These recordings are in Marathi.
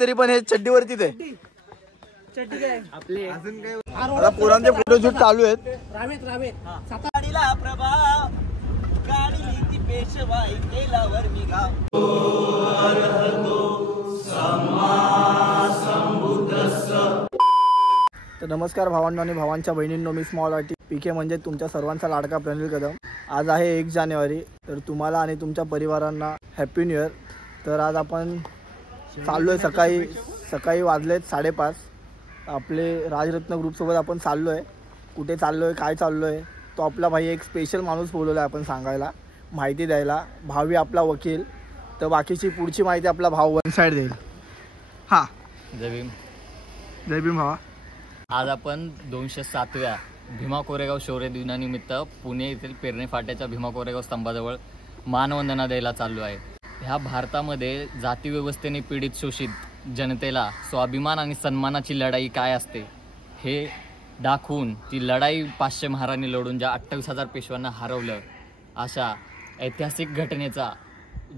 तरी पण हे चड्डीवरतीच आहे. आता पोरांचे फोटोशूट चालू आहेत. गाडीला प्रभाव गाडी ती पेशवाई केलावर निघाव. तर नमस्कार भावांनो आणि भावांच्या बहिणींनो, मी स्मॉल आर्टिस्ट पीके म्हणजे तुमच्या सर्वांचा लाडका प्रणील कदम. आज आहे 1 जानेवारी. तर तुम्हाला आणि तुमच्या परिवारांना हॅपी न्यू इयर. तर आज आपण चाललो आहे सकाळी वाजलेत 5:30. आपले राजरत्न ग्रुपसोबत आपण चाललो आहे. कुठे चाललो आहे, काय चाललो आहे, तो आपला भाई एक स्पेशल माणूस बोलवला आहे आपण सांगायला, माहिती द्यायला. भावी आपला वकील. तर बाकीची पुढची माहिती आपला भाऊ वन साईड देईल. हां, जय भीम. जय भीम भावा. आज आपण 207व्या भीमा कोरेगाव शौर्य दिनानिमित्त पुणे येथील पेरणे फाट्याच्या भीमा कोरेगाव स्तंभाजवळ मानवंदना द्यायला चाललो आहे. ह्या भारतामध्ये जातीव्यवस्थेने पीडित शोषित जनतेला स्वाभिमान आणि सन्मानाची लढाई काय असते हे दाखवून, ती लढाई 500 महाराणी लढून ज्या 28,000 पेशव्यांना हरवलं, अशा ऐतिहासिक घटनेचा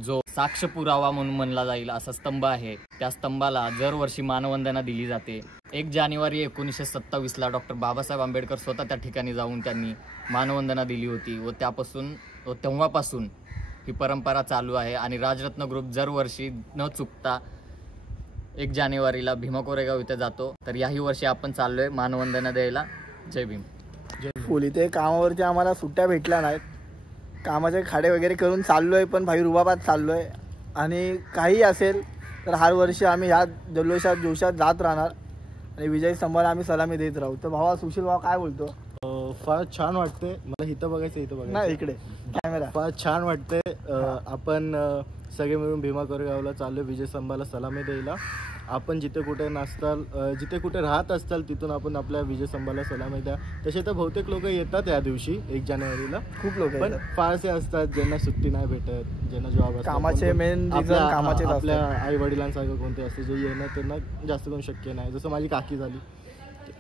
जो साक्ष पुरावा म्हणून म्हणला जाईल असा स्तंभ आहे. त्या स्तंभाला दरवर्षी मानवंदना दिली जाते. 1 जानेवारी 1927ला डॉक्टर बाबासाहेब आंबेडकर स्वतः त्या ठिकाणी जाऊन त्यांनी मानवंदना दिली होती व तेव्हापासून ही परंपरा चालू आहे. आणि राजरत्न ग्रुप दरवर्षी न चुकता 1 जानेवारीला भीमा कोरेगाव इथे जातो. तर याही वर्षी आपण चाललोय मानवंदना द्यायला. जय भीम. फुल. इथे कामावरती आम्हाला सुट्ट्या भेटल्या नाहीत, कामाचे खाडे वगैरे करून चाललोय, पण भाई रुबाबात चाललोय. आणि काही असेल तर हर वर्षी आम्ही ह्या जल्लोषात जोशात जात राहणार आणि विजय स्तंभाला आम्ही सलामी देत राहू. तर भावा सुशील भावा काय बोलतो? फार छान वाटते मला. इथं बघायचं नाही, इकडे कॅमेरा. फार छान वाटते. आपण सगळे मिळून भीमा कोरेगावला चाललो विजय स्तंभाला सलामी द्यायला. आपण जिथे कुठे राहत असताल तिथून आपण आपल्या विजय स्तंभाला सलामी द्या. तसे तर बहुतेक लोक येतात या दिवशी 1 जानेवारीला. खूप लोक, पण फारसे असतात ज्यांना सुट्टी नाही भेटत, ज्यांना जॉब असतात, कामाचे मेन कामाचे, आपल्या आई वडिलांसारखं कोणते असते जे येणं त्यांना जास्त करून शक्य नाही. जसं माझी काकी झाली,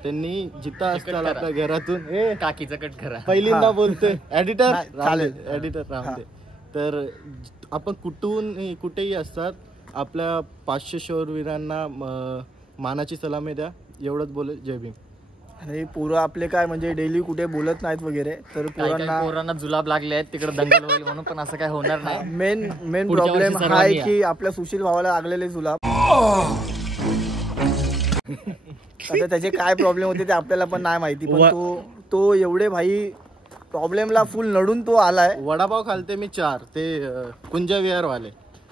त्यांनी जिथं असतात आपल्या घरातून काकीचं कट करा पहिल्यांदा बोलते एडिटर चालेल, एडिटर राहते. तर आपण कुठेही असतात, आपल्या 500 शौरवीरांना मानाची सलामी द्या. एवढंच बोले. जय भीम. आणि पोरं आपले काय म्हणजे डेली कुठे बोलत नाहीत वगैरे, तर पोरांना जुलाब लागले आहेत तिकडे दंगल होईल म्हणून, पण असं काय होणार नाही. मेन प्रॉब्लेम हा आहे की आपल्या सुशील भावाला लागलेले जुलाब. आता त्याचे काय प्रॉब्लेम होते ते आपल्याला पण नाही माहिती, पण तो एवढे भाई प्रॉब्लेमला फुल नडून तो आलाय. वडापाव खालते मी 4 ते कुंजविहार वाले,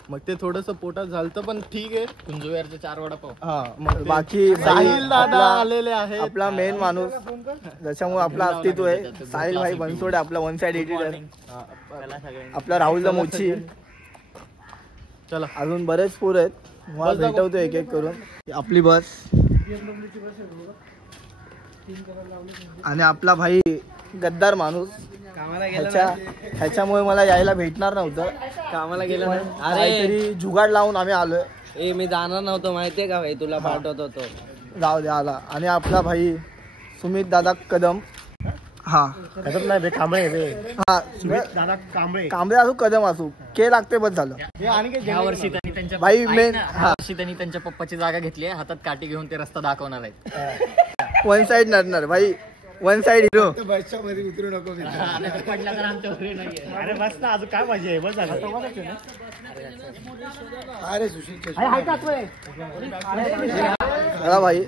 मग ते थोडंसं पोटात झालतं, पण ठीक आहे. कुंजविहारचे 4 वडापाव. हा, मग बाकी साहिल दादा आलेले आहे, आपला मेन माणूस ज्याच्यामुळे आपला अस्तित्व आहे. साहिल भाई बनसोडे, आपला वन साइड एडिटर. आपला राहुलचा मोची. चला, अजून बरेच पोर आहेत, मला भेटवतो एक एक करून. आपली बस आणि आपला भाई गद्दार माणूस. ह्याच्यामुळे मला यायला भेटणार नव्हतं. कामाला गेलं नाही. काहीतरी जुगाड लावून आम्ही आलोय. मी जाणार नव्हतो माहितीये का भाई, तुला पाठवत होतो. जाऊ दे, आला. आणि आपला भाई सुमित दादा कदम. हा, कदम नाही बे, कांबळे. हा, दादा कांबळे असू कदम असू, के लागते बस झालं. या वर्षी त्यांनी त्यांच्या भाई मेन त्यांनी त्यांच्या पप्पाची जागा घेतली आहे. हातात काठी घेऊन ते रस्ता दाखवणार आहेत. वन साइड नडणार भाई, वन साइड हिरो. बसच्या मध्ये उतरू नको. पडला तर आमच्या घरी नाहीये. अरे बस ना, अजून काय पाहिजे, बस झालं. अरे सुशील चला भाई,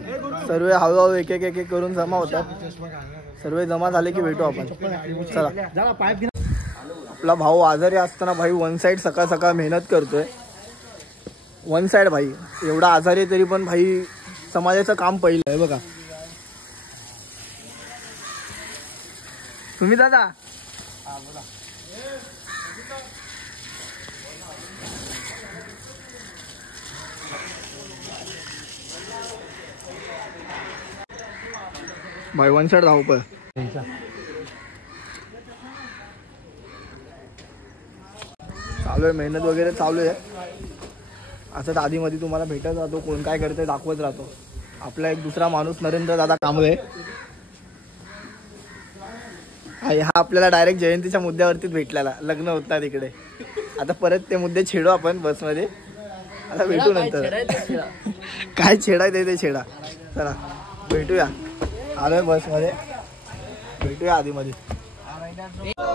सर्व हळूहळू एक एक करून जमा होतात. सर्व जमा झाले की भेटू आपण. चला. आपला भाऊ आजारी असताना भाई वन साइड सकाळ सकाळ मेहनत करतोय. वन साइड भाई एवढा आजारी तरी पण भाई समाजाचं काम पहिलं आहे बघा. तुम्ही दादा भाई वन साइड धावपळ. चालू आहे, मेहनत वगैरे चालू आहे. असंच आधीमध्ये तुम्हाला भेटत राहतो, कोण काय करतोय दाखवत राहतो. आपला एक दुसरा माणूस नरेंद्र दादा कांबळे. हा आपल्याला डायरेक्ट जयंतीच्या मुद्द्यावरतीच भेटलेला, लग्न होत ना तिकडे. आता परत ते मुद्दे छेडू आपण बसमध्ये. आता भेटू नंतर. काय छेडायचं ते छेडा. चला भेटूया, आलोय बसमध्ये, भेटूया आधीमध्ये.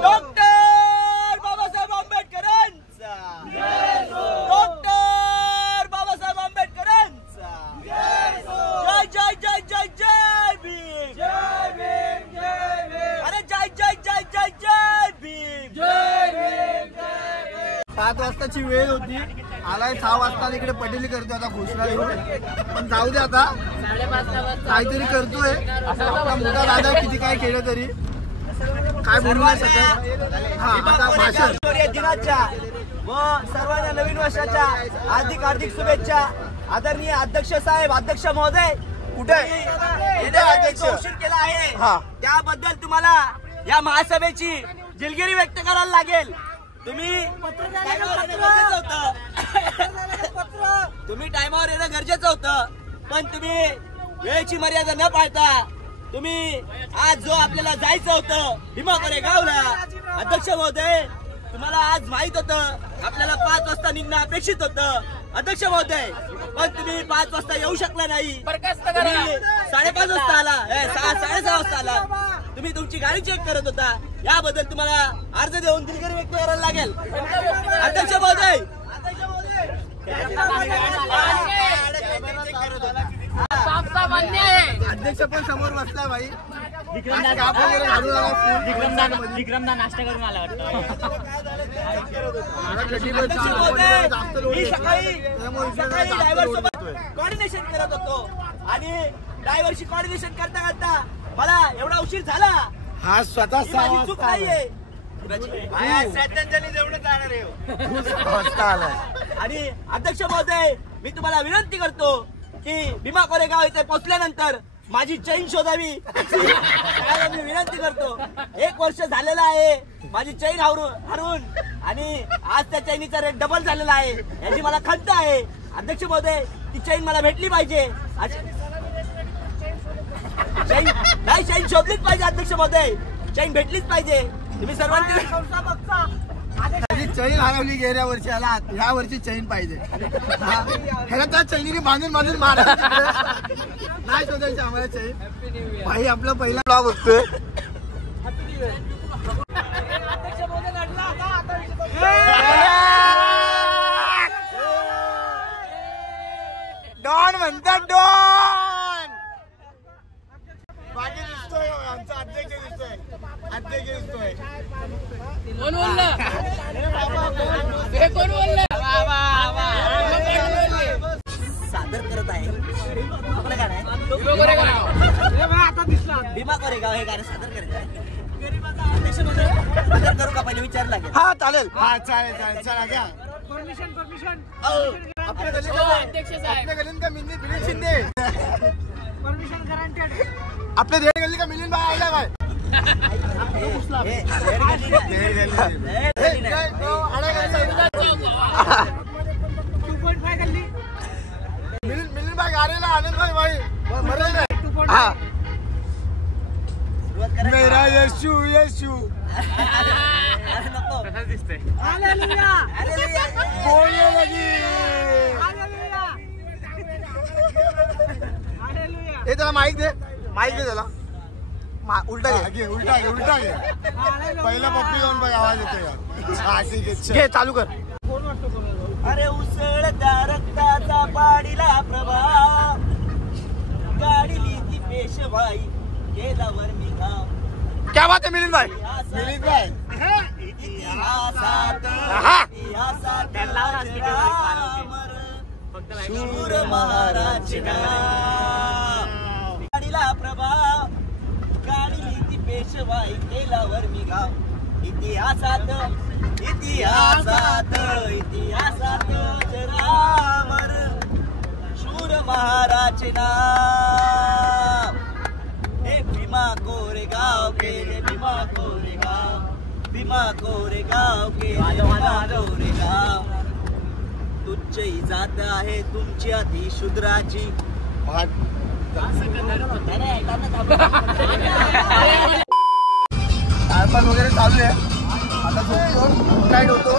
डॉक्टर बाबासाहेब आंबेडकरांचा, डॉक्टर बाबासाहेब आंबेडकरांचा जय जय जय जय जय भीम, जय भीम जय भीम, अरे जय जय जय जय जय भीम, जय भीम जय भीम. 7 वाजताची वेळ होती, आलाय 6 वाजता. इकडे पटेली करतोय आता घोषणा येऊन, पण जाऊ दे आता, काहीतरी करतोय. आपला मोठा दादा किती काय केलं तरी काय बोलू नाही शकत. हा आता भाषण. शौर्य दिनाच्या व सर्वांना नवीन वर्षाच्या हार्दिक हार्दिक शुभेच्छा. आदरणीय अध्यक्ष साहेब, अध्यक्ष महोदय, कुठे अध्यक्ष उशीर केला आहे, त्याबद्दल तुम्हाला या महासभेची दिलगिरी व्यक्त करायला लागेल. तुम्ही टायमावर येणं गरजेचं होतं, पण तुम्ही वेळेची मर्यादा न पाळता तुम्ही आज जो आपल्याला जायचं होतं भीमा कोरेगावला, अध्यक्ष महोदय, तुम्हाला आज माहित होतं आपल्याला 5 वाजता निघणं अपेक्षित होतं अध्यक्ष महोदय, पण तुम्ही 5 वाजता येऊ शकला नाही. 5:30 वाजता आला, 6:30 वाजता आला. तुम्ही तुमची गाडी चेक करत होता, याबद्दल तुम्हाला अर्ज देऊन दिलगिरी व्यक्त करायला लागेल अध्यक्ष महोदय. अध्यक्ष पण समोर बसला भाई. विक्रमदा नाश्ता करून आला वाटतं. मी सकाळी ड्रायव्हर सोबत कॉर्डिनेशन करत होतो आणि ड्रायव्हरशी कॉर्डिनेशन करता करता मला एवढा उशीर झाला. हा स्वतः चूक नाहीये. आणि अध्यक्ष महोदय, मी तुम्हाला विनंती करतो की भीमा कोरेगाव इथे पोहोचल्यानंतर माझी चैन शोधावी, मी विनंती करतो. 1 वर्ष झालेलं आहे माझी चैन हरवून, आणि आज त्या चैनीचा रेट डबल झालेला आहे, याची मला खंत आहे. अध्यक्ष महोदय, ती चैन मला भेटली पाहिजे. चैन शोधलीच पाहिजे अध्यक्ष महोदय, चैन भेटलीच पाहिजे. तुम्ही सर्वांनी चैन हरवली गेल्या वर्षी, ह्या वर्षी चैन पाहिजे. ह्याला त्या चैनीने बांधून मारा नाही शोधायची आम्हाला चैन. भाई आपला पहिला ब्लॉग बघतोय. डॉन म्हणतात डॉन. बाकी दिसतोय आमचा अध्यक्ष दिसतोय, अध्यक्ष दिसतोय. कोण बोललं? हे कोण बोललं? सादर करत आहे आपलं गाणं आहे भीमा कोरेगाव. हे गाणं सादर करत आहे. सादर करू का पहिले विचार लागेल. हा चालेल, हा चालेल चला घ्या. परमिशन आपल्या गलीन का मिलिंद शिंदे, परमिशन गॅरंटेड. आपल्या देड गल्ली का मिलिंद भाई आला काय? मिलिंद भाई आलेला आनंद भाई हा. मेरा यशू यशू बोलने लगी. हे त्याला माईक दे त्याला. उलटा घे पहिला पप्पी जाऊन बघ, आवाज येतो. घे चालू कर. अरे उसळता रक्ताचा पाडीला प्रभाव, गाडीली ती पेशवाई गेल्यावर मी गाव. क्या बात है मिलिंद भाई. शूर महाराज गाडीला प्रभाव, गाडीली ती पेशवाई गेल्यावर मी गाव. इतिहासात रामर शूर महाराज नाव. हे भीमा कोरेगाव केले, भीमा कोरेगाव केले, कोरेगाव. तुमची जात आहे तुमची आधी शूद्राची. टायपास वगैरे चालू आहे. आता झोपतो टाईट होतो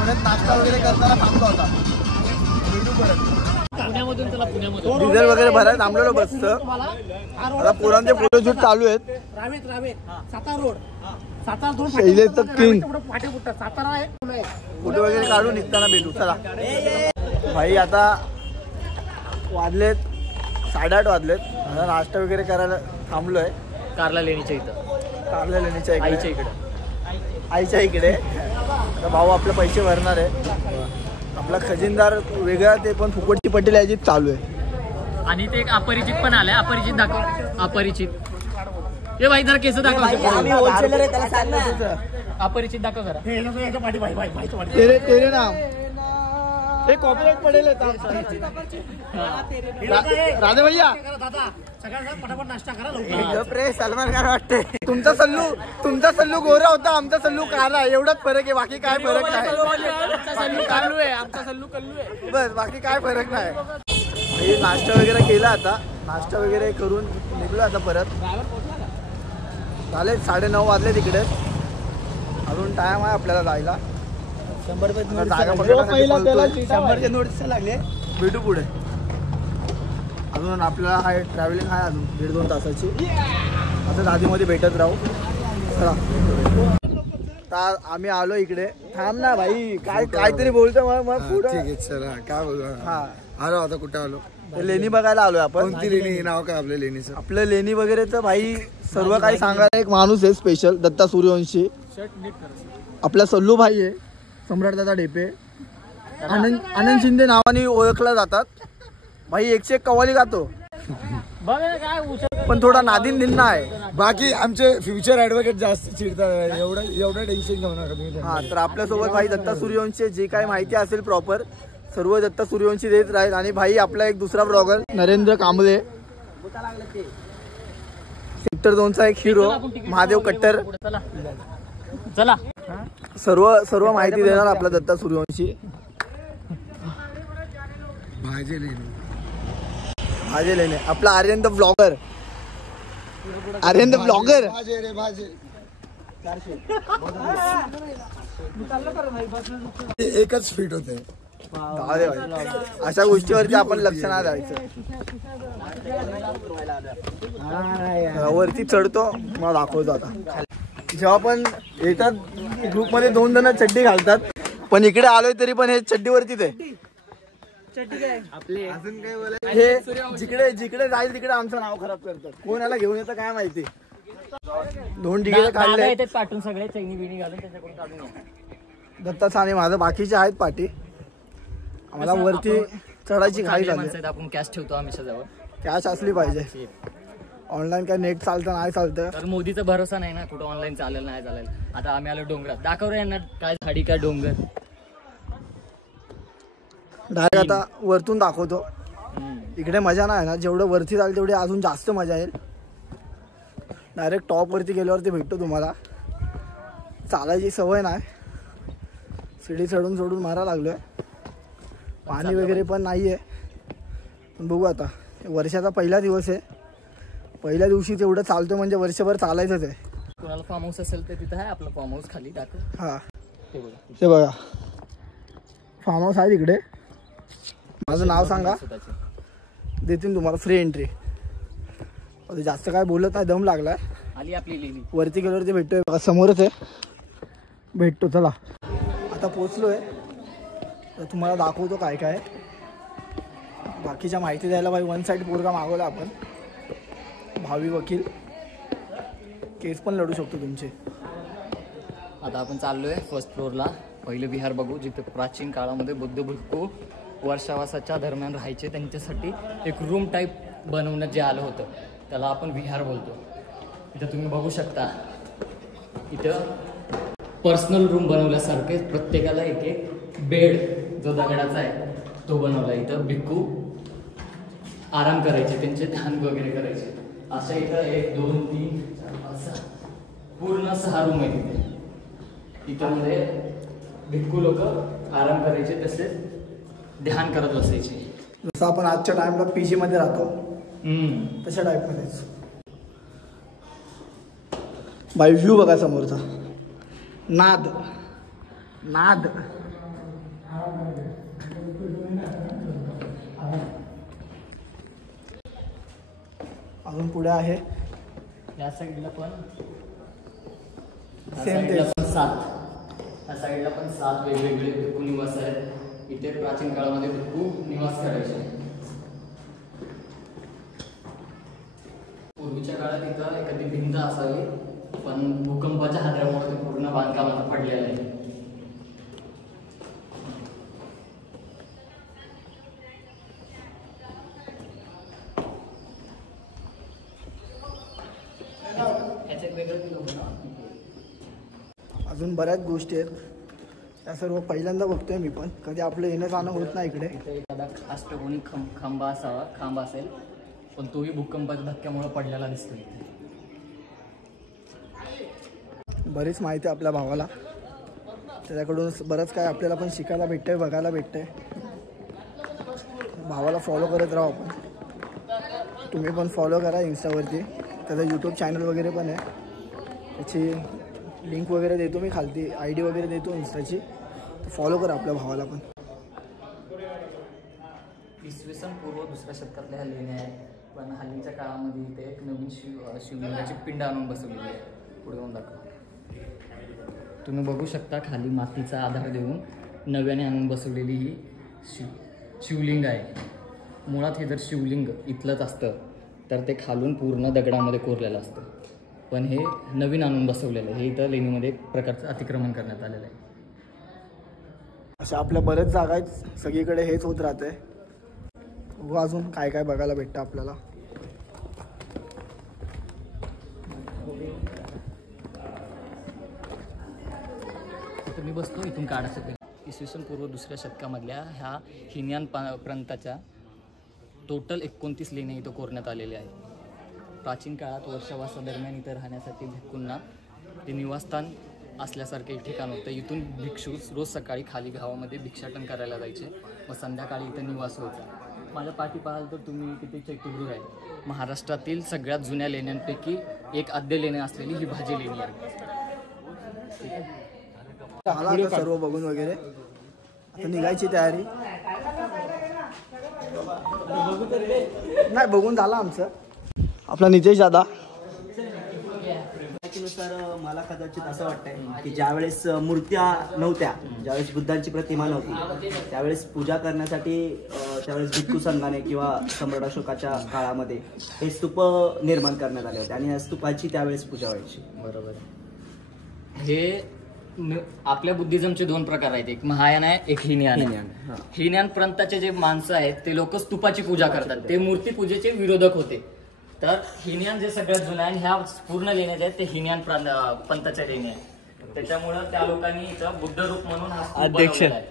परत नाश्ता वगैरे करताना थांबतो. आता भेटू परत. डिझेल वगैरे भरायला थांबलेलो बसतं. आता पोरांचे फोटोशूट चालू आहेत. शैलेशचं किंग फोटो वगैरे काढून निघताना भेटू. चला भाई आता वाजलेत 8:30 वाजलेत. आता नाश्ता वगैरे करायला थांबलोय कारला लेणीच्या इथं, कारल्या लेणीच्या आईच्या इकडे. आईच्या इकडे. आता भाऊ आपले पैसे भरणार आहे. आपला खजिनदार वेगळा ते पण फुकटची पटेल याची चालू आहे. आणि ते एक अपरिचित पण आलाय. अपरिचित दाखव. अपरिचित ए भाई जरा केस दाखव. आम्ही होलसेलर आहे, त्याला सांग ना. अपरिचित दाखव जरा. तेरे नाम हे कॉपीराइट पडेल. राधे भैया सलमान खान वाटते. तुमचा सल्लू गोरा होता, आमचा सल्लू काला. एवढाच फरक आहे, बाकी काय फरक नाही. आमचा सल्लू कल्लू आहे. बस बाकी काय फरक नाही. नाश्ता वगैरे केला. आता नाश्ता वगैरे करून निघलो. आता परत झाले 9:30 वाजले. तिकडे अजून टाइम आहे आपल्याला जायला. 100 रुपये जागा पकडला. 100चे नोट्स लागले. भेटू पुढे. अजून आपल्याला आहे ट्रॅव्हलिंग आहे अजून 1.5-2 तासाची. आता दादीमध्ये भेटत राहू. चला आता आम्ही आलो इकडे. थांब ना भाई, काहीतरी बोलतो मग पुढे. चला काय बोलू. हा आलो आता कुठे आलो. लेणी बघायला आलोय आपण. कोणती लेणी नाव काय आपल्या लेणीचं. आपलं लेणी वगैरे तर भाई सर्व काही सांगायला एक माणूस आहे स्पेशल. दत्ता सूर्यवंशी. आपला सल्लू भाई आहे. सम्राटदादा ढेपे. आनंद शिंदे नावाने ओळखला जातात. भाई 101 कव्वाली गातो पण थोडा नादिन दिन्ना आहे. बाकी आमचे फ्युचर ऍडव्होकेट जास्त चिडतात. एवढं टेन्शन घेऊ नका तुम्ही. हा तर आपल्यासोबत भाई दत्ता सूर्यवंशी जे काही माहिती असेल प्रॉपर सर्व दत्ता सूर्यवंशी देत राहील. आणि भाई आपला एक दुसरा ब्लॉगर नरेंद्र कांबळे. सेक्टर 2चा एक हिरो महादेव कट्टर. चला सर्व माहिती देणार आपला दत्ता सूर्यवंशी. भाजे लेणे आपला आर्यन द ब्लॉगर. एकच फिट होते. अशा गोष्टीवरती आपण लक्ष नाही द्यायचं. वरती चढतो मग दाखवतो. आता जेव्हा पण येतात ग्रुपमध्ये 2 जण चड्डी घालतात, पण इकडे आलोय तरी पण हे चड्डीवरतीच आहे. हे जिकडे जाईल तिकडे आमचं नाव खराब करतात. कोण याला घेऊन येतं काय माहिती. 2 डिग्री काढले पाठून सगळे चैनी बिनी घालून त्यांच्याकडून काढून. दत्ता साने माझं बाकीचे आहेत पाठी. आम्हाला वरती चढायची घाई झाली. आपण कॅश ठेवतो आम्ही जवळ. कॅश असली पाहिजे. ऑनलाईन काय नेट चालतं नाही चालतं. तर मोदीचा भरोसा नाही ना, कुठं ऑनलाईन चालेल नाही चालेल. आता आम्ही आलो डोंगरात. दाखव रे यांना काय झाडी काय डोंगर. डायरेक्ट आता वरतून दाखवतो. इकडे मजा नाही ना, जेवढं वरती जाईल तेवढी अजून जास्त मजा येईल. डायरेक्ट टॉप वरती गेल्यावरती भेटतो तुम्हाला. चालायची सवय नाही, शिडी चढून मारा लागलोय. पाणी वगैरे पण नाहीये. पण बघू आता, वर्षाचा पहिला दिवस आहे. पहिल्या दिवशी तेवढं चालतो म्हणजे वर्षभर चालायचंच आहे. कोणाला फार्म हाऊस असेल तर तिथं आहे आपलं फार्म हाऊस खाली. दाखव. हा ते बघा फार्म हाऊस आहे तिकडे. माझं नाव सांगा, देतील तुम्हाला फ्री एंट्री. जास्त काय बोलत नाही, दम लागलाय. आली आपली लेणी. वरती गेल्यावरती भेटतोय बघा, समोरच आहे. भेटतो चला. आता पोचलोय तर तुम्हाला दाखवतो काय काय. बाकीच्या माहिती द्यायला भाई 1 साईड पोरगा मागवला आपण. भावी वकील, केस पण लढू शकतो तुमचे. आता आपण चाललोय फर्स्ट फ्लोअरला. पहिलं विहार बघू, जिथे प्राचीन काळामध्ये बुद्ध भिक्खू वर्षावासाच्या दरम्यान राहायचे. त्यांच्यासाठी एक रूम टाईप बनवण्यात जे आलं होतं त्याला आपण विहार बोलतो. इथं तुम्ही बघू शकता, इथं पर्सनल रूम बनवल्यासारखे प्रत्येकाला एक बेड जो दगडाचा आहे तो बनवला. इथं भिक्खू आराम करायचे, त्यांचे ध्यान वगैरे करायचे. असं इथं 1 2 3 4 5 6 पूर्ण 6 रूम आहे तिथे. इथं मध्ये भिक्खू लोक आराम करायचे, तसेच ध्यान करत बसायचे. जसं आपण आजच्या टाइमला पीजी मध्ये राहतो तशा टाईप मध्येच. बाई व्ह्यू बघा समोरचा. नाद नाद. अजून पुढे आहे या साईडला पण सेम ते. या साईडला पण 7 वेगवेगळे भिक्खू निवास आहेत. इथे प्राचीन काळामध्ये भिक्खू निवास करायचे. पूर्वीच्या काळात इथं एखादी भिंत असावी, पण भूकंपाच्या हादऱ्यामुळे ते पूर्ण बांधकामात पडलेलं आहे. अजून बऱ्याच गोष्टी आहेत, त्या सर्व पहिल्यांदा बघतोय मी पण. कधी आपलं येणं जाणं होत नाही इकडे. इथे एखादा अष्टकोनी खांब असावा, खांब असेल, पण तोही भूकंपाच्या धक्क्यामुळे पडलेला दिसतो इथे. बरीच माहिती आहे आपल्या भावाला, त्याच्याकडून बरंच काय आपल्याला पण शिकायला भेटतंय, बघायला भेटतंय. भावाला फॉलो करत राहू आपण. तुम्ही पण फॉलो करा इंस्टावरती. त्याचा यूट्यूब चॅनल वगैरे पण आहे, त्याची लिंक वगैरे देतो मी खालती, ID वगैरे देतो इंस्टाची. फॉलो करा आपल्या भावाला पण. इसवी सन पूर्व 2ऱ्या शतकातल्या ह्या लेण्या आहेत, पण हल्लीच्या काळामध्ये इथे एक नवीन शिवलिंगाची पिंड आणून बसवलेली आहे. पुढे जाऊन दाखवा. तुम्ही बघू शकता खाली मातीचा आधार देऊन नव्याने आणून बसवलेली ही शिवलिंग आहे. मुळात हे जर शिवलिंग इथलंच असतं तर ते खालून पूर्ण दगडामध्ये कोरलेलं असतं, पण हे नवीन आणून बसवलेलं आहे. हे इथं लेणीमध्ये एक प्रकारचं अतिक्रमण करण्यात आलेलं आहे. अशा आपल्या बरेच जागा आहेत, सगळीकडे हेच होत राहते. बघू अजून काय काय बघायला भेटतं आपल्याला. इथं मी बसतो, इथून काढायचं ते. इसवी सन पूर्व 2ऱ्या शतकामधल्या ह्या हिनयान प्रांताच्या टोटल 29 लेण्या इथं कोरण्यात आलेल्या आहेत. प्राचीन काळात वर्षावासादरम्यान इथं राहण्यासाठी भिक्खूंना ते निवासस्थान असल्यासारखे एक ठिकाण होतं. इथून भिक्षू रोज सकाळी खाली गावामध्ये भिक्षाटन करायला जायचे व संध्याकाळी इथं निवास व्हायचा. माझ्या पाठी पाहाल तर तुम्ही तिथे चैत्यगृह आहे. महाराष्ट्रातील सगळ्यात जुन्या लेण्यांपैकी एक आद्य लेणी असलेली ही भाजी लेणी आहे. ठीक आहे, आला आता सर्व बघून वगैरे. आता निघायची तयारी. नाही बघून झालं आमचं. आपला नितेश दादा. माहितीनुसार मला कदाचित असं वाटतंय की ज्यावेळेस मूर्त्या नव्हत्या, ज्यावेळेस बुद्धांची प्रतिमा नव्हती, त्यावेळेस पूजा करण्यासाठी त्यावेळेस भिक्खू संघाने किंवा सम्राट अशोकाच्या काळामध्ये हे स्तूप निर्माण करण्यात आले होते आणि या स्तूपाची त्यावेळेस पूजा व्हायची. बरोबर. हे आपल्या बुद्धिझमचे 2 प्रकार आहेत, एक महायान आहे, एक हिनयान. हिनयान पंथाचे जे माणसं आहेत ते लोक स्तूपाची पूजा करतात, ते मूर्ती पूजेचे विरोधक होते. तर हिनयान जे सगळ्यात जुना आहे, ह्या पूर्ण लेण्या जे आहेत ते हिनयान पंथाच्या लेण्या आहेत. त्याच्यामुळं त्या लोकांनी इथं बुद्ध रूप म्हणून हा स्तूप बनवलेला आहे.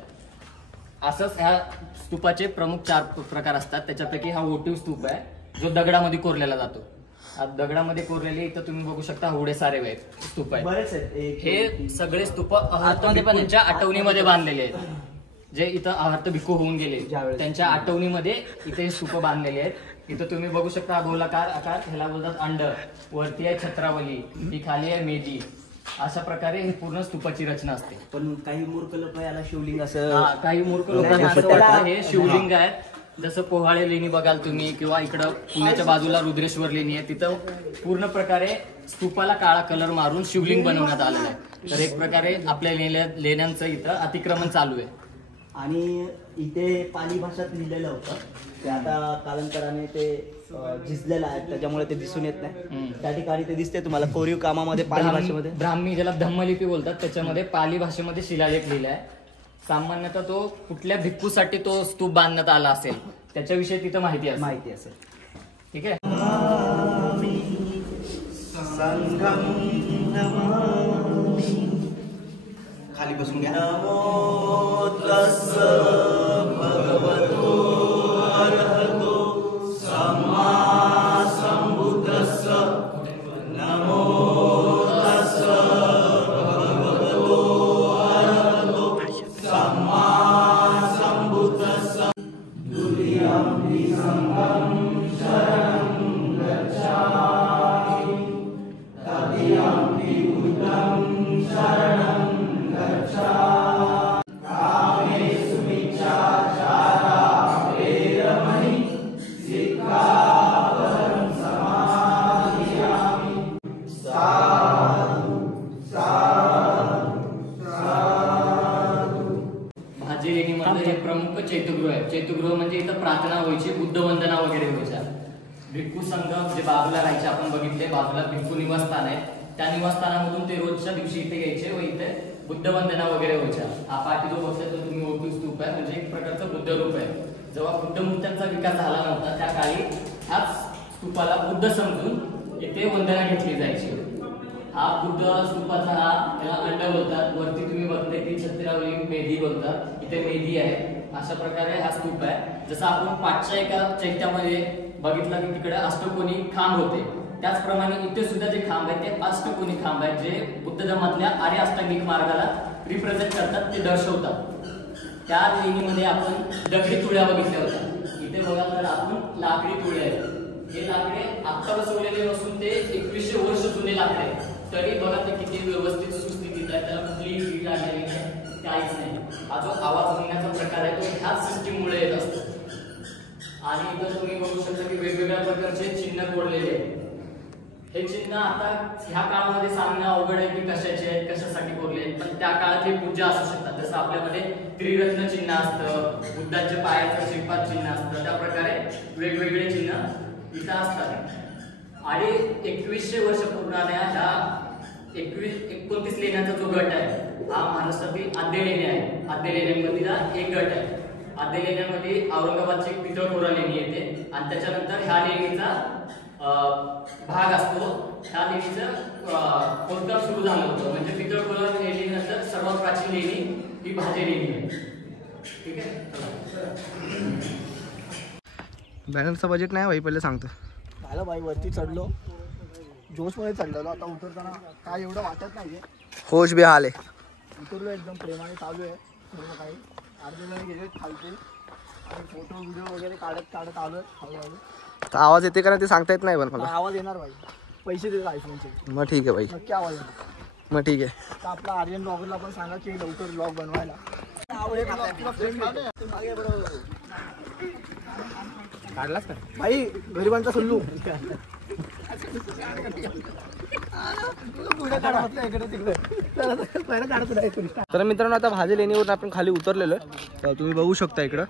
असंच ह्या स्तूपाचे प्रमुख 4 प्रकार असतात. त्याच्यापैकी हा वोटिव्ह स्तूप आहे, जो दगडामध्ये कोरलेला जातो. दगडामध्ये कोरलेले इथं तुम्ही बघू शकता एवढे सारे स्तूप आहेत. हे सगळे स्तूप भिक्खूंच्या आठवणीमध्ये बांधलेले आहेत. जे इथं आहार्त भिक्खू होऊन गेले त्यांच्या आठवणीमध्ये इथे हे स्तूप बांधलेले आहेत. इथं तुम्ही बघू शकता गोलाकार आकार, ह्याला बोलतात अंड. वरती आहे छत्रावली, ही खाली आहे मेदी. अशा प्रकारे ही पूर्ण स्तूपाची रचना असते. पण काही मूर्ख लोक याला शिवलिंग असं, काही मूर्ख लोकांना असं वाटतं हे शिवलिंग आहेत. जसं पोहाळे लेणी बघाल तुम्ही, किंवा इकडं पुण्याच्या बाजूला रुद्रेश्वर लेणी आहे, तिथं पूर्ण प्रकारे स्तूपाला काळा कलर मारून शिवलिंग बनवण्यात आलेलं आहे. तर एक प्रकारे आपल्या लेण्यांचं इथं अतिक्रमण चालू आहे. आणि इथे पाली भाषात लिहिलेलं होतं, ते आता कालांतराने ते झिजलेलं आहे, त्याच्यामुळे ते दिसून येत नाही. त्या ठिकाणी ते दिसते तुम्हाला कोरीव कामामध्ये पाली भाषेमध्ये, ब्राह्मी ज्याला धम्मलिपी बोलतात, त्याच्यामध्ये पाली भाषेमध्ये शिलालेख लिहिला आहे. सामान्यतः तो कुठल्या भिक्खूसाठी तो स्तूप बांधण्यात आला असेल त्याच्याविषयी तिथं माहिती असेल. ठीक आहे. खाली बसून घ्या. नमो तस्स भगवतो अरहतो सम्मा संबुद्धस्स. नमो तस्स भगवतो अरहतो सम्मा संबुद्धस्स. द्वितीयम्पि संघं शरणं गच्छामि तृतीयम्पि चैत्यगृह आहे. चैत्यगृह म्हणजे इथं प्रार्थना व्हायची, बुद्ध वंदना वगैरे व्हायच्या. भिक्खू संघ जे बाजूला राहायचे आपण बघितले, बाजूला भिक्खू निवासस्थान आहे. त्या निवासस्थानामधून ते रोजच्या दिवशी इथे यायचे व इथे बुद्ध वंदना वगैरे व्हायच्या. हा पाठी जो बघताय तो तुम्ही ओळखू स्तूप आहे, म्हणजे एक प्रकारचं बुद्ध रूप आहे. जेव्हा बुद्ध मूर्त्यांचा विकास झाला नव्हता त्या काळी ह्याच स्तूपाला बुद्ध समजून इथे वंदना घेतली जायची. हा बुद्ध स्तूपाचा याला अंड बोलतात. वरती तुम्ही बघताय की छत्रीरावली मेधी बोलतात, इथे मेधी आहे. अशा प्रकारे हा स्तूप आहे. जसं आपण पाठच्या एका चैत्यामध्ये बघितलं की तिकडे अष्टकोनी खांब होते, त्याचप्रमाणे इथे सुद्धा जे खांब आहेत ते अष्टकोनी खांब आहेत, जे बुद्ध धर्मातल्या आर्य अष्टांगिक मार्गाला रिप्रेझेंट करतात, ते दर्शवतात. त्या लेणीमध्ये आपण दगडी तुळ्या बघितल्या होत्या. इथे बघा तर आपण लाकडी तुळे आहेत. हे लाकडे आत्ता बसवलेले नसून ते 2100 वर्ष जुने लाकडे आहेत. तरी बघा ते किती व्यवस्थित सुस्थितीत आहे, त्याला कुठलीही कीड लागलेली नाही, काहीच नाही. हा जो आवाज होण्याचा प्रकार आहे तो ह्याच सिस्टीममुळे येत असतो. आणि इथं तुम्ही बघू शकता की वेगवेगळ्या प्रकारचे चिन्ह कोरलेले आहेत. हे चिन्ह आता ह्या काळामध्ये सांगणं अवघड आहे की कशाचे आहेत, कशासाठी कोरले आहेत, पण त्या काळात हे पूजा असू शकतात. जसं आपल्यामध्ये त्रिरत्न चिन्ह असतं, बुद्धाच्या पायाचं श्रीपाद चिन्ह असतं, त्या प्रकारे वेगवेगळे चिन्ह इथं असतात. आणि 2100 वर्ष पुराण्या ह्या 29 लेण्यांचा जो गट आहे हा महाराष्ट्रातील आद्य लेणी आहे. आद्य लेण्यांमधील एक गट आहे. आद्य लेण्यांमध्ये औरंगाबादची एक पितळखोरा लेणी येते आणि त्याच्यानंतर ह्या लेणीचा भाग असतो. ह्या लेणीचं खोदकाम सुरू झालं होतं, म्हणजे पितळखोरा लेणीनंतर सर्वात प्राचीन लेणी ही भाजे लेणी आहे. ठीक आहे. बॅनरचं बजेट नाही भाई, पहिले सांगतो. झालं भाई, वरती चढलो, जोशमध्ये चढलेलो. आता उतरताना काय एवढं वाटत नाहीये, होश बी आले. उतरलो एकदम प्रेमाने, चालू आहे सर्व काही. अर्धे जण गेले खालते आणि फोटो व्हिडिओ वगैरे काढत आलो. आवाज येते का नाही ते सांगता येत नाही, पण मला आवाज येणार भाई. पैसे देतात आयफोनचे. मग ठीक आहे भाई, नक्की आवाज येणार. मग ठीक आहे. तर आपला आर्यन ब्लॉगरला पण सांगा की लवकर ब्लॉग बनवायला. काढलाच का भाई, गरिबांचा सल्लू. तर मित्रांनो, आता भाजे लेणीवरून आपण खाली उतरलेलो आहे, तुम्ही बघू शकता इकडं.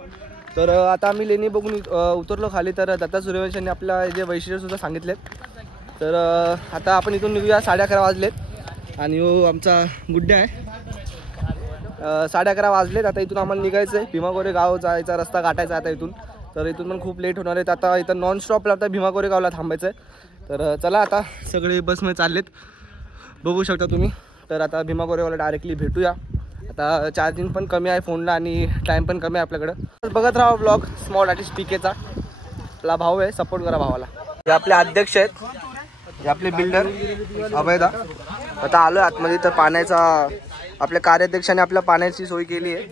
तर आता आम्ही लेणी बघून उतरलो खाली. तर दत्ता सूर्यवंशींनी आपल्या जे वैशिष्ट्य सुद्धा सांगितलेत. तर आता आपण इथून निघूया. 11:30 वाजलेत आणि आमचा गुड्डे आहे. 11:30 वाजलेत. आता इथून आम्हाला निघायचं आहे. भीमा कोरेगाव जायचा रस्ता गाठायचा आता इथून. तर इथून पण खूप लेट होणार आहेत. आता इथं नॉनस्टॉपला आता भीमा कोरेगावला थांबायचं आहे. तर चला, आता सगळे बसमध्ये चाललेत, बघू शकता तुम्ही. तर आता भीमा कोरेगावला डायरेक्टली भेटूया. आता चार्जिंग पण कमी आहे फोनला आणि टाईम पण कमी आहे आपल्याकडं. बघत राहा ब्लॉग स्मॉल आर्टिस्ट पीकेचा. आपला भाऊ आहे, सपोर्ट करा भावाला. हे आपले अध्यक्ष आहेत, हे आपले बिल्डर अभयदा. आता आलो आतमध्ये. तर पाण्याचा आपल्या कार्याध्यक्षाने आपल्या पाण्याची सोय केली आहे.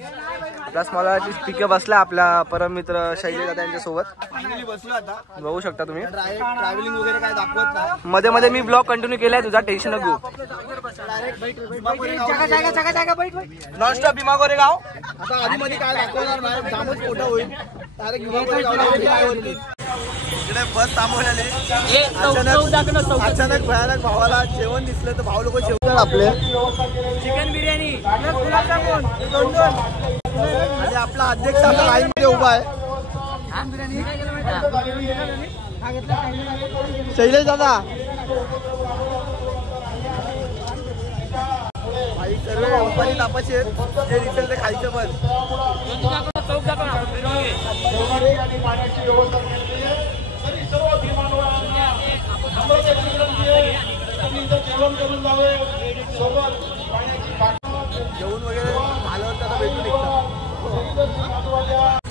आपला स्मॉल आर्टिस्ट पीके बसला आपला परममित्र शैलेश दादा यांच्यासोबत. बसलो आता, बघू शकता तुम्ही. ट्रॅव्हलिंग वगैरे काय दाखवत नाही. मध्ये मध्ये मी ब्लॉग कंटिन्यू केलाय, तुझा टेन्शन नको. नॉनस्टॉप भीमा कोरेगाव. आता आधी मध्ये काय दाखवणार नाही, जामच फोटो होईल. इकडे बस थांबवलेली. अचानक भयानक भावाला जेवण दिसलं तर भाऊ लोक जेवतात आपले. चिकन बिर्याणी आणि आपला अध्यक्ष आपल्या लाईन मध्ये उभा आहे, शैलेश दादा. भाई सर्व कंपनी तापाचे आहेत, जे दिसेल ते खायचं. पण जेवण वगैरे झाल्यावर त्याला भेटून निघतात.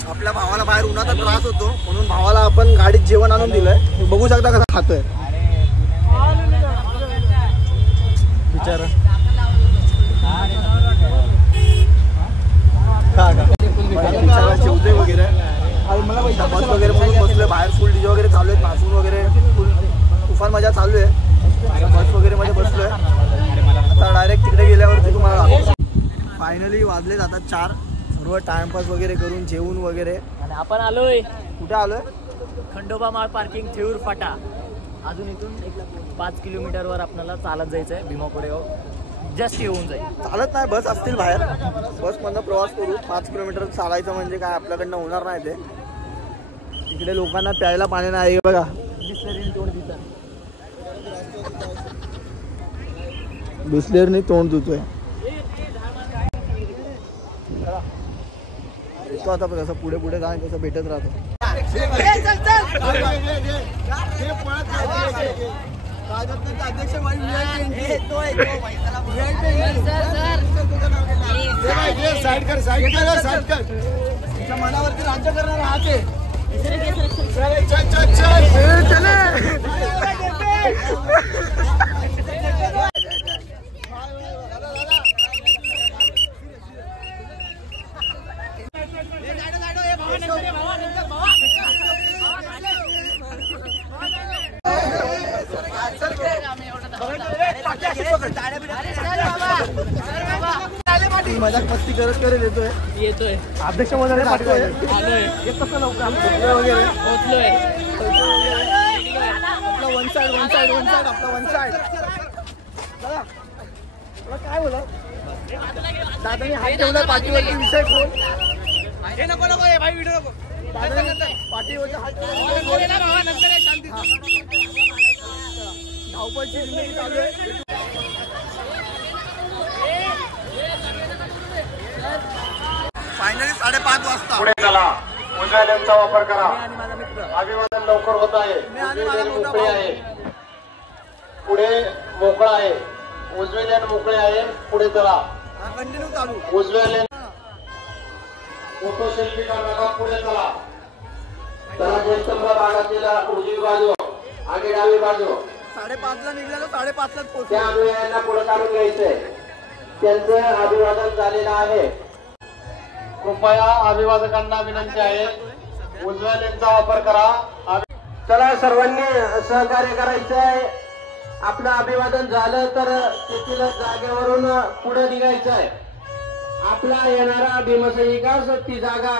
आपल्या भावाला बाहेर उन्हाचा त्रास होतो म्हणून भावाला आपण गाडीत जेवण आणून दिलंय. बघू शकता कसं खातोय बिचारा. जेवतोय वगैरे. बस वगैरे म्हणून बसलोय बाहेर. फुल डीजे वगैरे चालू आहेत, नाचून वगैरे फुल तुफान मजा चालू आहे. बस वगैरे मध्ये बसलोय. आता डायरेक्ट तिकडे गेल्यावरती तुम्हाला फायनली वाजले जातात 4. सर्व टाइमपास वगैरे करून जेवून वगैरे. आणि आपण आलोय कुठे आलोय? खंडोबा माळ पार्किंग, थेऊर फाटा. अजून इथून 5 किलोमीटरवर आपल्याला चालत जायचं आहे भीमा कोरेगाव. जस्ट येऊन जाईल. चालत नाही, बस असतील बाहेर, बसमधनं प्रवास करू. 5 किलोमीटर चालायचं म्हणजे काय आपल्याकडनं होणार नाही ते. इकडे लोकांना प्यायला पाणी नाही बघा. बिस्लेरनी तोंड धुतोय. तो आता तसं पुढे पुढे जाणे तसं भेटत राहतो. अध्यक्ष मनावरती राज्य करणार हात आहे. मजाक मस्ती करत करत येतोय. अध्यक्ष वगैरे वगैरे आपला वन साइड आपला वन साइड. काय बोला दादानी हात ठेवला पाठीवरती. विषय कोण पाठीवरती हात धावपळची चालू आहे. फायनली 5:30 वाजता पुढे चला. उजव्या लेनचा वापर करा. अभिवादन लवकर होत आहे. मोकळे आहे. पुढे मोकळा आहे. उजवे लेन मोकळे आहे. पुढे चला. कंटिन्यू चालू. उजव्या लेन फोटो सेल्फी करणारा पुढे चला. चला जयस्तंभ भागातील उजवी बाजू आणि डावी बाजू. 5:30 निघालो. 5:30 पोहोचलो. त्या अनुयायांना पुढे काढून घ्यायचंय. त्यांचं अभिवादन झालेलं आहे. कृपया अभिवादकांना विनंती आहे उजव्या लेनचा वापर करा. चला सर्वांनी सहकार्य करायचं आहे. आपलं अभिवादन झालं तर तेथील जागेवरून पुढे निघायचं आहे. आपला येणारा भीमसैनिकास ती जागा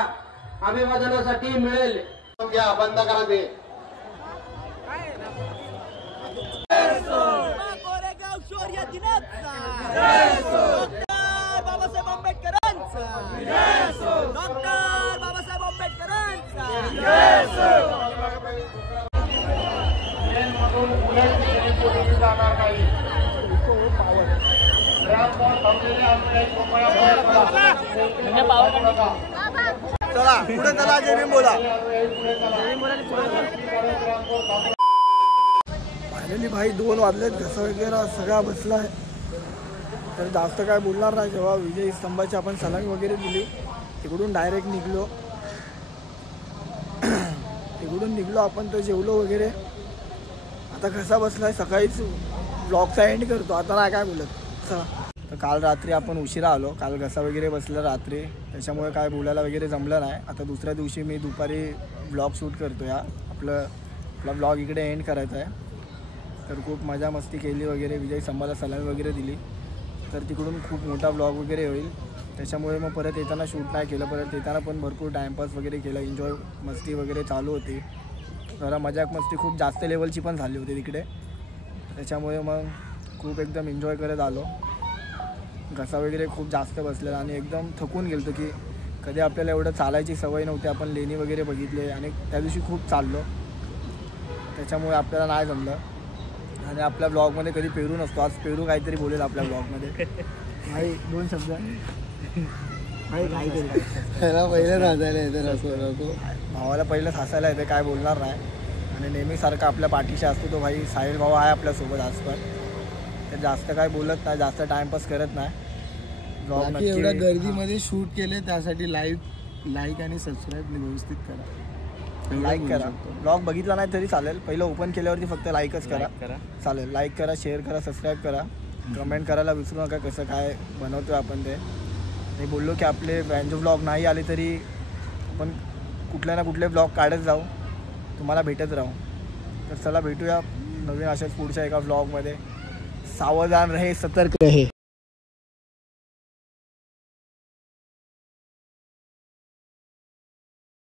अभिवादनासाठी मिळेल. घ्या, बंद करा ते. कोरेगाव शौर्य दिनाचा बाबासाहेब आंबेडकरांचा. डॉक्टर बाबासाहेब आंबेडकरांचा. जाणार नाही. चला पुढे चला. जय भीम बोला. फायनली भाई 2 वाजलेत. घसा वगैरे सगळा बसलाय. तर जास्त काय बोलणार नाही. जेव्हा विजय स्तंभाची आपण सलामी वगैरे दिली तिकडून डायरेक्ट निघलो आपण. तर जेवलो वगैरे. आता घसा बसलाय. सकाळीच ब्लॉगचा एंड करतो. आता नाही काय बोलत. चला. तर काल रात्री आपण उशिरा आलो. काल घसा वगैरे बसला रात्री, त्याच्यामुळे काय बोलायला वगैरे जमलं नाही. आता दुसऱ्या दिवशी मी दुपारी ब्लॉग शूट करतो. आपला ब्लॉग इकडे एंड करायचा आहे. तर खूप मजा मस्ती केली वगैरे. विजय स्तंभाला सलामी वगैरे दिली. तर तिकडून खूप मोठा ब्लॉग वगैरे होईल. त्याच्यामुळे मग परत येताना शूट नाही केलं. परत येताना पण भरपूर टाईमपास वगैरे केला. एन्जॉय मस्ती वगैरे चालू होती. जरा मजाक मस्ती खूप जास्त लेवलची पण झाली होती तिकडे. त्याच्यामुळे मग खूप एकदम एन्जॉय करत आलो. घसा वगैरे खूप जास्त बसलेला आणि एकदम थकून गेलो की कधी आपल्याला एवढं चालायची सवय नव्हती. आपण लेणी वगैरे बघितले आणि त्या दिवशी खूप चाललो. त्याच्यामुळे आपल्याला नाही जमलं. आणि आपल्या ब्लॉगमध्ये कधी पेरू नसतो. आज पेरू काहीतरी बोलेल आपल्या ब्लॉगमध्ये. भाई 2 शब्द. भाई काहीतरी पहिलं हसायला येतं. भावाला पहिलंच हसायला येते. काय बोलणार नाही. आणि नेहमीसारखा आपल्या पाठीशी असतो तो भाई साहिल भाऊ आहे आपल्यासोबत आज पण. तर जास्त काय बोलत नाही. जास्त टाइमपास करत नाही. ब्लॉग नक्की एवढ्या गर्दीमध्ये शूट केले त्यासाठी लाईक आणि सबस्क्राईब व्यवस्थित करा. लाईक करा. ब्लॉग बघितला नाही तरी चालेल. पहिलं ओपन केल्यावरती फक्त लाईकच करा. चालेल. लाईक करा, शेअर करा, सबस्क्राईब करा. कमेंट करायला विसरू नका कसं काय बनवतो आपण ते. मी बोललो की आपले बँजो ब्लॉग नाही आले तरी आपण कुठल्या ना कुठले ब्लॉग काढत जाऊ. तुम्हाला भेटत राहू. तर चला भेटूया नवीन अशाच पुढच्या एका ब्लॉगमध्ये. सावधान रहे, सतर्क रहे.